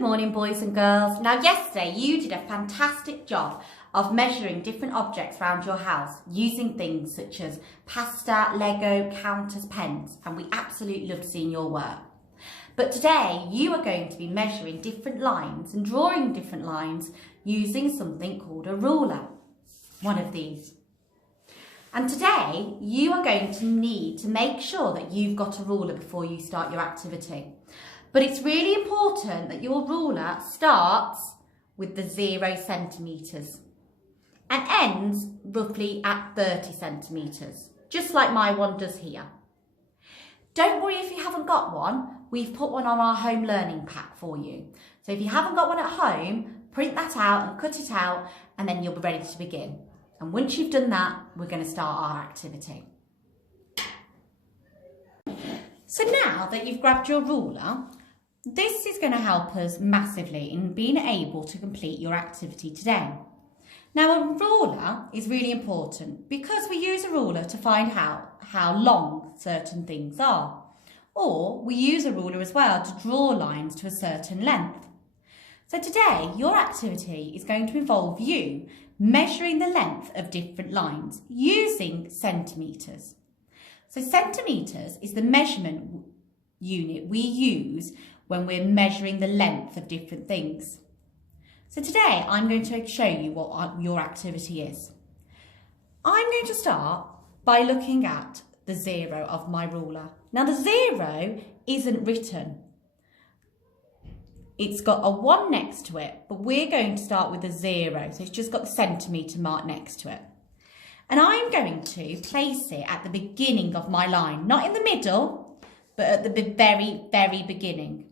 Good morning, boys and girls. Now, yesterday you did a fantastic job of measuring different objects around your house using things such as pasta, Lego, counters, pens, and we absolutely loved seeing your work. But today you are going to be measuring different lines and drawing different lines using something called a ruler, one of these. And today you are going to need to make sure that you've got a ruler before you start your activity. But it's really important that your ruler starts with the 0 centimetres and ends roughly at 30 centimetres, just like my one does here. Don't worry if you haven't got one, we've put one on our home learning pack for you. So if you haven't got one at home, print that out and cut it out and then you'll be ready to begin. And once you've done that, we're going to start our activity. So now that you've grabbed your ruler, this is going to help us massively in being able to complete your activity today. Now, a ruler is really important because we use a ruler to find out how long certain things are. Or we use a ruler as well to draw lines to a certain length. So today, your activity is going to involve you measuring the length of different lines using centimetres. So centimetres is the measurement unit we use when we're measuring the length of different things. So today I'm going to show you what your activity is. I'm going to start by looking at the 0 of my ruler. Now the 0 isn't written. It's got a 1 next to it, but we're going to start with a 0. So it's just got the centimetre mark next to it. And I'm going to place it at the beginning of my line, not in the middle, but at the very, very beginning.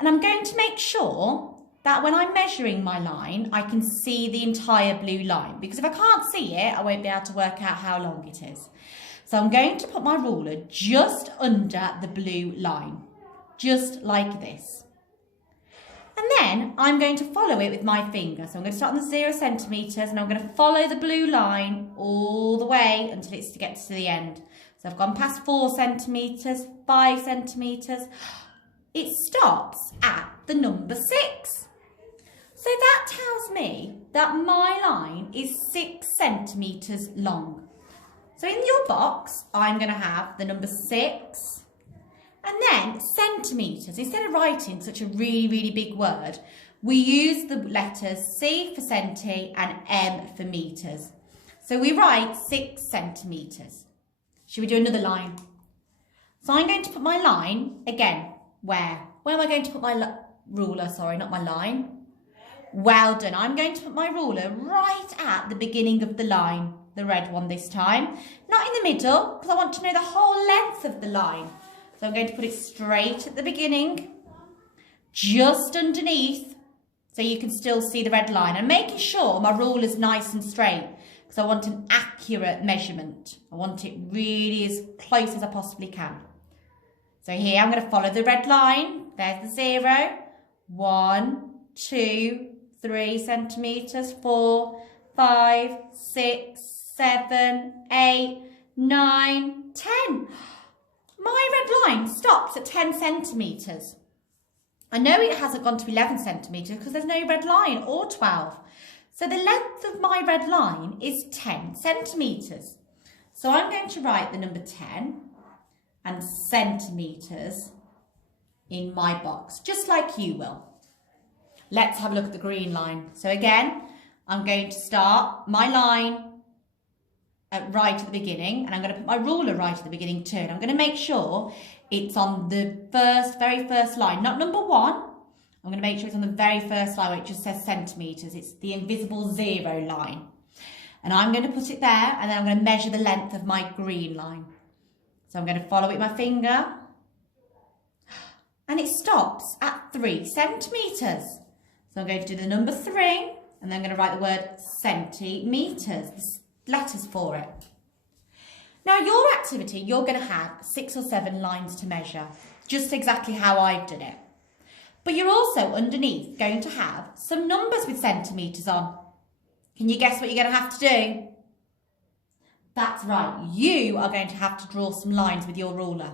And I'm going to make sure that when I'm measuring my line, I can see the entire blue line, because if I can't see it, I won't be able to work out how long it is. So I'm going to put my ruler just under the blue line, just like this. And then I'm going to follow it with my finger. So I'm going to start on the 0 centimetres and I'm going to follow the blue line all the way until it gets to the end. So I've gone past 4 centimetres, 5 centimetres. It stops at the number 6. So that tells me that my line is 6 centimetres long. So in your box, I'm going to have the number 6 and then centimetres. Instead of writing such a really, really big word, we use the letters C for centi and M for metres. So we write 6 centimetres. Should we do another line? So I'm going to put my line again. Where? Where am I going to put my ruler? Sorry, not my line. Well done. I'm going to put my ruler right at the beginning of the line, the red one this time. Not in the middle, because I want to know the whole length of the line. So I'm going to put it straight at the beginning, just underneath, so you can still see the red line. And making sure my ruler is nice and straight, because I want an accurate measurement. I want it really as close as I possibly can. So here I'm going to follow the red line. There's the 0. 1, 2, 3 centimetres, 4, 5, 6, 7, 8, 9, 10. My red line stops at 10 centimetres. I know it hasn't gone to 11 centimetres because there's no red line, or 12. So the length of my red line is 10 centimetres. So I'm going to write the number 10 and centimetres in my box, just like you will. Let's have a look at the green line. So again, I'm going to start my line right at the beginning, and I'm going to put my ruler right at the beginning too. And I'm going to make sure it's on the very first line, not number 1. I'm going to make sure it's on the very first line where it just says centimetres. It's the invisible 0 line. And I'm going to put it there, and then I'm going to measure the length of my green line. So I'm going to follow it with my finger, and it stops at 3 centimetres. So I'm going to do the number 3, and then I'm going to write the word centimetres, the letters for it. Now your activity, you're going to have 6 or 7 lines to measure, just exactly how I've done it. But you're also underneath going to have some numbers with centimetres on. Can you guess what you're going to have to do? That's right, you are going to have to draw some lines with your ruler.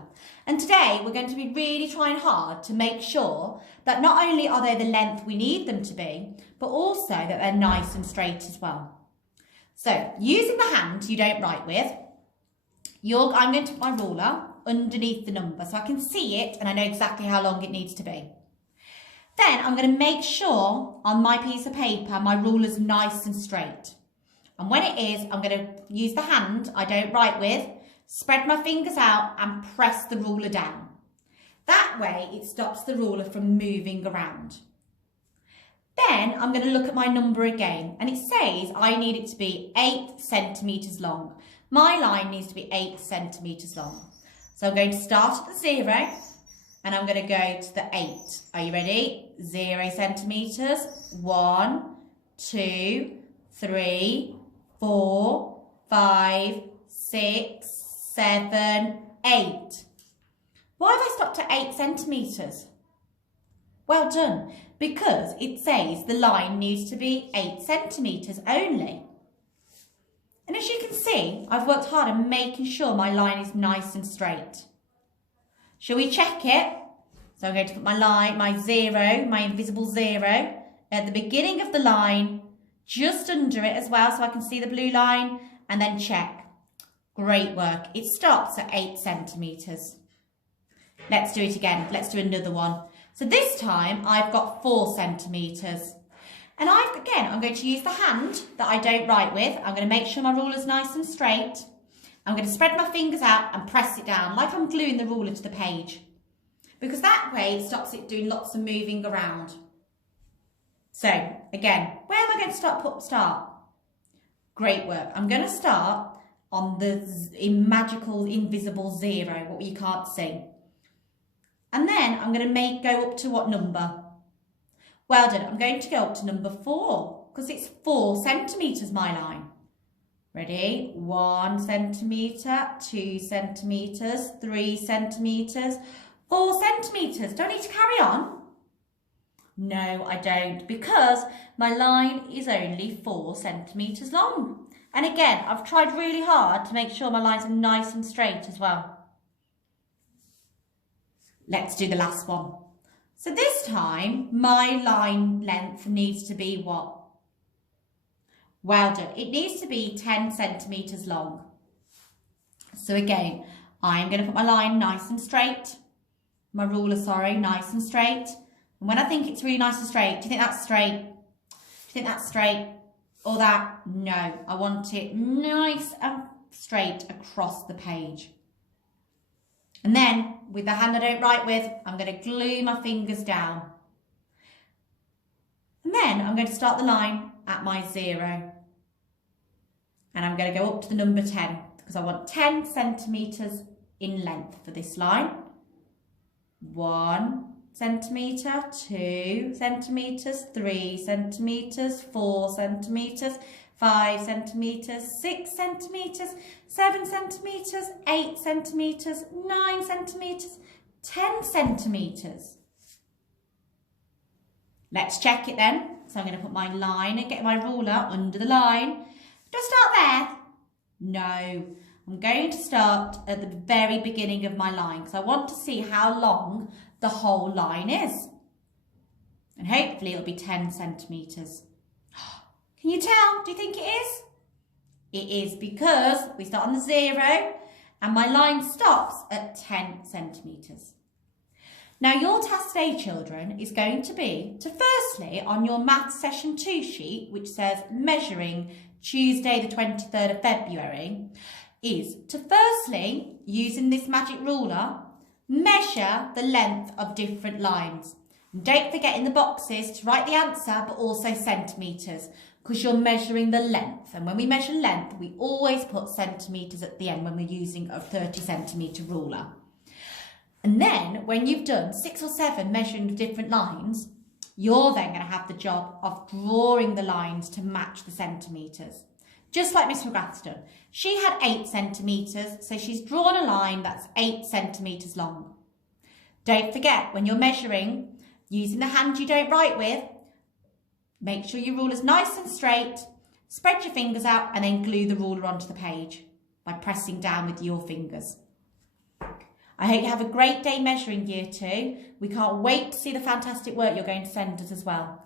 And today we're going to be really trying hard to make sure that not only are they the length we need them to be, but also that they're nice and straight as well. So using the hand you don't write with, I'm going to put my ruler underneath the number so I can see it and I know exactly how long it needs to be. Then I'm going to make sure on my piece of paper my ruler's nice and straight. And when it is, I'm going to use the hand I don't write with, spread my fingers out and press the ruler down. That way it stops the ruler from moving around. Then I'm going to look at my number again and it says I need it to be 8 centimetres long. My line needs to be 8 centimetres long. So I'm going to start at the 0 and I'm going to go to the 8. Are you ready? 0 centimetres, 1, 2, 3, 4, 5, 6, 7, 8. Why have I stopped at 8 centimetres? Well done, because it says the line needs to be 8 centimetres only. And as you can see, I've worked hard on making sure my line is nice and straight. Shall we check it? So I'm going to put my line, my 0, my invisible 0, at the beginning of the line, just under it as well, so I can see the blue line, and then check. Great work. It stops at 8 centimetres. Let's do it again. Let's do another one. So this time I've got 4 centimetres. And I'm going to use the hand that I don't write with. I'm going to make sure my ruler's nice and straight. I'm going to spread my fingers out and press it down like I'm gluing the ruler to the page. Because that way it stops it doing lots of moving around. So again, where am I going to start? Great work. I'm going to start on the magical invisible 0, what you can't see. And then I'm going to go up to what number? Well done. I'm going to go up to number 4 because it's 4 centimetres my line. Ready? 1 centimetre, 2 centimetres, 3 centimetres, 4 centimetres. Do I need to carry on? No, I don't, because my line is only 4 centimetres long. And again, I've tried really hard to make sure my lines are nice and straight as well. Let's do the last one. So this time, my line length needs to be what? Well done. It needs to be 10 centimetres long. So again, I'm going to put my line nice and straight. My ruler, sorry, nice and straight. And when I think it's really nice and straight, do you think that's straight? Do you think that's straight? Or that? No, I want it nice and straight across the page. And then, with the hand I don't write with, I'm going to glue my fingers down. And then I'm going to start the line at my 0. And I'm going to go up to the number 10, because I want 10 centimetres in length for this line. 1 centimetre, 2 centimetres, 3 centimetres, 4 centimetres, 5 centimetres, 6 centimetres, 7 centimetres, 8 centimetres, 9 centimetres, 10 centimetres. Let's check it then. So I'm going to put my line and get my ruler under the line. Do I start there? No. I'm going to start at the very beginning of my line because I want to see how long the whole line is. And hopefully it'll be 10 centimetres. Can you tell? Do you think it is? It is because we start on the 0 and my line stops at 10 centimetres. Now your task today, children, is going to be to firstly on your Maths Session 2 sheet, which says measuring Tuesday the 23rd of February, is to firstly, using this magic ruler, measure the length of different lines. And don't forget in the boxes to write the answer, but also centimetres, because you're measuring the length. And when we measure length, we always put centimetres at the end when we're using a 30 centimetre ruler. And then when you've done 6 or 7 measuring different lines, you're then going to have the job of drawing the lines to match the centimetres. Just like Miss McGrath's done. She had 8 centimetres, so she's drawn a line that's 8 centimetres long. Don't forget, when you're measuring, using the hand you don't write with, make sure your ruler's nice and straight, spread your fingers out and then glue the ruler onto the page by pressing down with your fingers. I hope you have a great day measuring year 2. We can't wait to see the fantastic work you're going to send us as well.